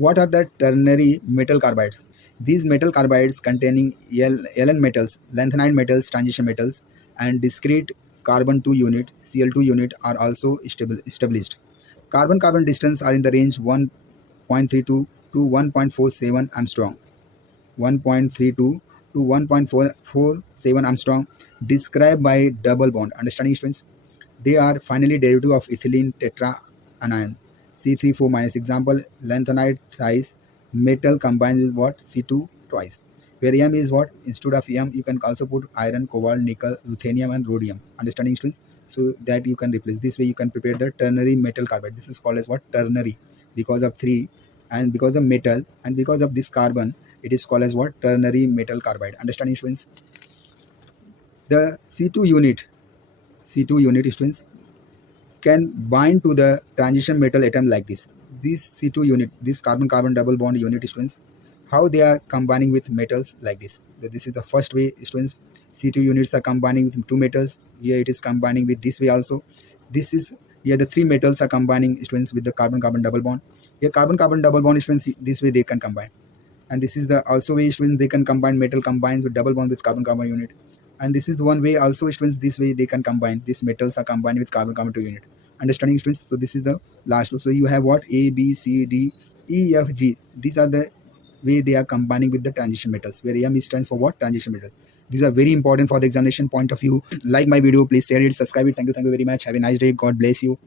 What are the ternary metal carbides? These metal carbides containing Ln metals, lanthanide metals, transition metals, and discrete carbon 2 unit Cl2 unit are also established. Carbon-carbon distance are in the range 1.32 to 1.47 Armstrong. 1.32 to 1.447 Armstrong, described by double bond. Understanding, students? They are finally derivative of ethylene tetraanion C34 minus. Example, lanthanide thrice, metal combined with what? C2 twice. Where M is what? Instead of M, you can also put iron, cobalt, nickel, ruthenium, and rhodium. Understanding, students? So that you can replace. This way you can prepare the ternary metal carbide. This is called as what? Ternary. Because of 3 and because of metal and because of this carbon, it is called as what? Ternary metal carbide. Understanding, students? The C2 unit, students, can bind to the transition metal atom like this. This C2 unit, this carbon-carbon double bond unit, students, how they are combining with metals like this. This is the first way, students. C2 units are combining with two metals. Here it is combining with this way also. This is here the three metals are combining, students, with the carbon-carbon double bond. Here carbon-carbon double bond, students, this way they can combine. And this is the also way, students, they can combine metal combines with double bond with carbon-carbon unit. And this is the one way also, students, this way they can combine. These metals are combined with carbon-carbon 2 unit. Understanding, students? So this is the last two. So you have what? A, B, C, D, E, F, G. These are the way they are combining with the transition metals, where M stands for what? Transition metal. These are very important for the examination point of view. Like my video, please share it, subscribe it. Thank you very much. Have a nice day. God bless you.